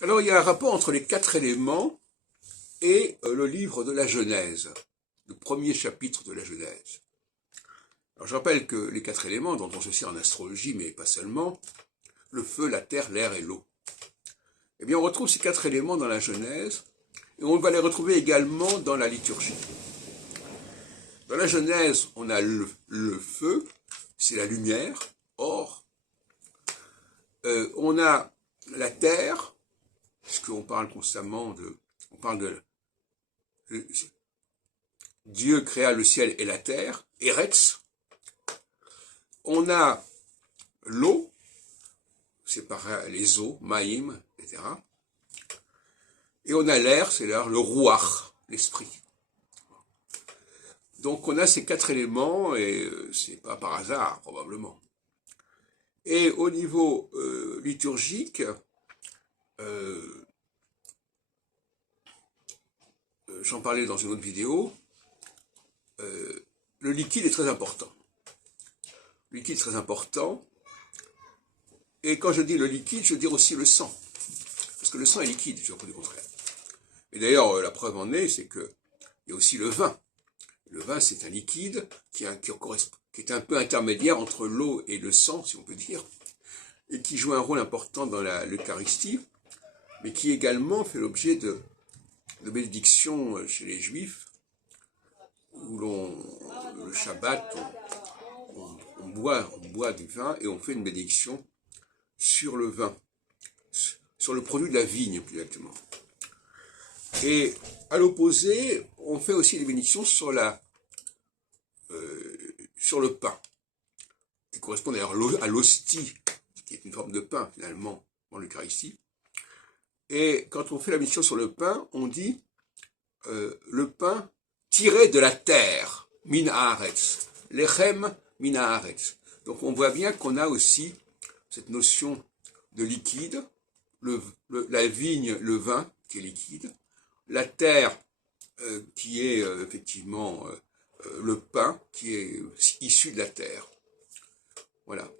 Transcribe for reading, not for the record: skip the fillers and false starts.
Alors, il y a un rapport entre les 4 éléments et le livre de la Genèse, le premier chapitre de la Genèse. Alors, je rappelle que les 4 éléments, dont on se sert en astrologie, mais pas seulement, le feu, la terre, l'air et l'eau. Eh bien, on retrouve ces 4 éléments dans la Genèse, et on va les retrouver également dans la liturgie. Dans la Genèse, on a le feu, c'est la lumière. Or, on a la terre, puisqu'on parle constamment Dieu créa le ciel et la terre, Eretz. On a l'eau, c'est pareil, les eaux, Maïm, etc. Et on a l'air, c'est l'air, le Ruach, l'esprit. Donc on a ces 4 éléments, et c'est pas par hasard, probablement. Et au niveau liturgique, j'en parlais dans une autre vidéo, le liquide est très important. Le liquide est très important. Et quand je dis le liquide, je veux dire aussi le sang. Parce que le sang est liquide, je ne dis pas du contraire. Et d'ailleurs, la preuve en est, c'est qu'il y a aussi le vin. Le vin, c'est un liquide qui est un peu intermédiaire entre l'eau et le sang, si on peut dire, et qui joue un rôle important dans l'Eucharistie, mais qui également fait l'objet de bénédictions chez les Juifs, où le Shabbat, on boit du vin et on fait une bénédiction sur le vin, sur le produit de la vigne, plus exactement. Et à l'opposé, on fait aussi des bénédictions sur le pain, qui correspond d'ailleurs à l'hostie, qui est une forme de pain finalement dans l'Eucharistie. Et quand on fait la bénédiction sur le pain, on dit le pain tiré de la terre, min haaretz, lechem min haaretz. Donc on voit bien qu'on a aussi cette notion de liquide, la vigne, le vin qui est liquide, la terre qui est effectivement le pain qui est issu de la terre. Voilà.